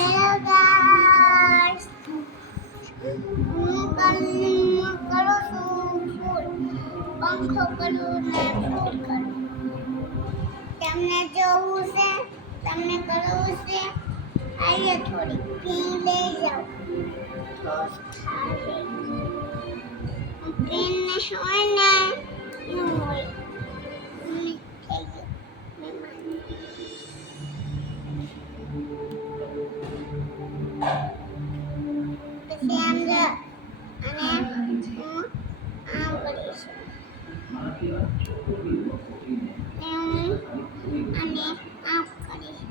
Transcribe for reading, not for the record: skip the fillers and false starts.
Hello guys, હું કરું છું ફૂલ, પંખો કરું ને ફૂલ કરું. તમને જોવું છે, તમને કરવું છે, આઈએ થોડી ફી લઈ જાઓ તો થાય. ફ્રેન્ડ ને હોય ને એવું હોય મને થઈ ગયું મહેમાન. પછી આમ જો અને હું આમ કરીશ અને આમ કરીશ.